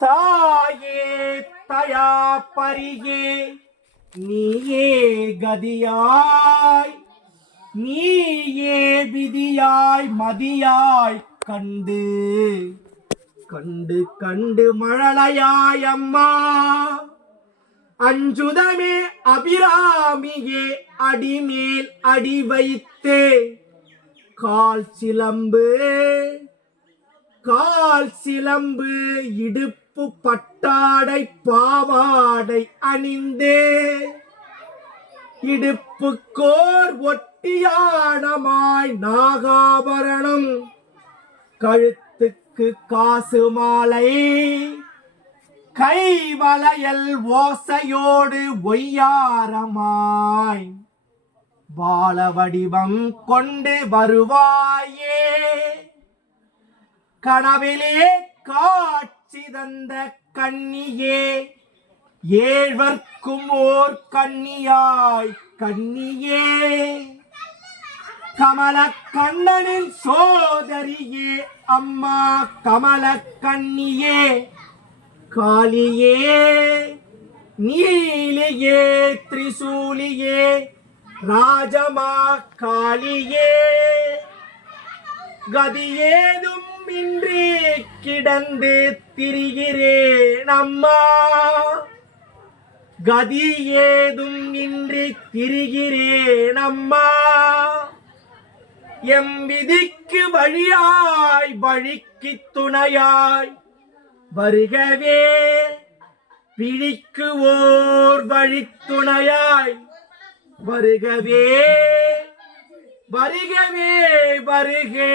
தாயே தயாபரியே நீயே கதியாய் நீயே விதியாய் மதியாய் கண்டு கண்டு கண்டு மழலையாய் அம்மா அஞ்சுதமே அபிராமியே அடிமேல் அடி வைத்தே கால் சிலம்பு இடுப்பு பட்டாடை பாவாடை அணிந்தே இடுப்புக்கோர் ஒட்டியானமாய் நாகாபரணம் கழுத்துக்கு காசு மாலை கை வளையல் ஓசையோடு ஒய்யாரமாய் பால வடிவம் கொண்டு வருவாயே கனவிலே காட்சி தந்த கன்னியே ஏழ்வர்க்கும் ஓர் கன்னியாய் கன்னியே கமல கண்ணனின் சோதரியே அம்மா கமல கன்னியே காளியே நீலியே திரிசூலியே ராஜமா காளியே கதியேதும் இன்றி கிடந்து திரிகிறேன் அம்மா கதியேதும் இன்றி திரிகிறேன் அம்மா எம் விதிக்கு வழியாய் வழிக்கு துணையாய் வருகவே பிடிக்கு ஓர் வழித்துணையாய் வருகவே வருகவே வருகே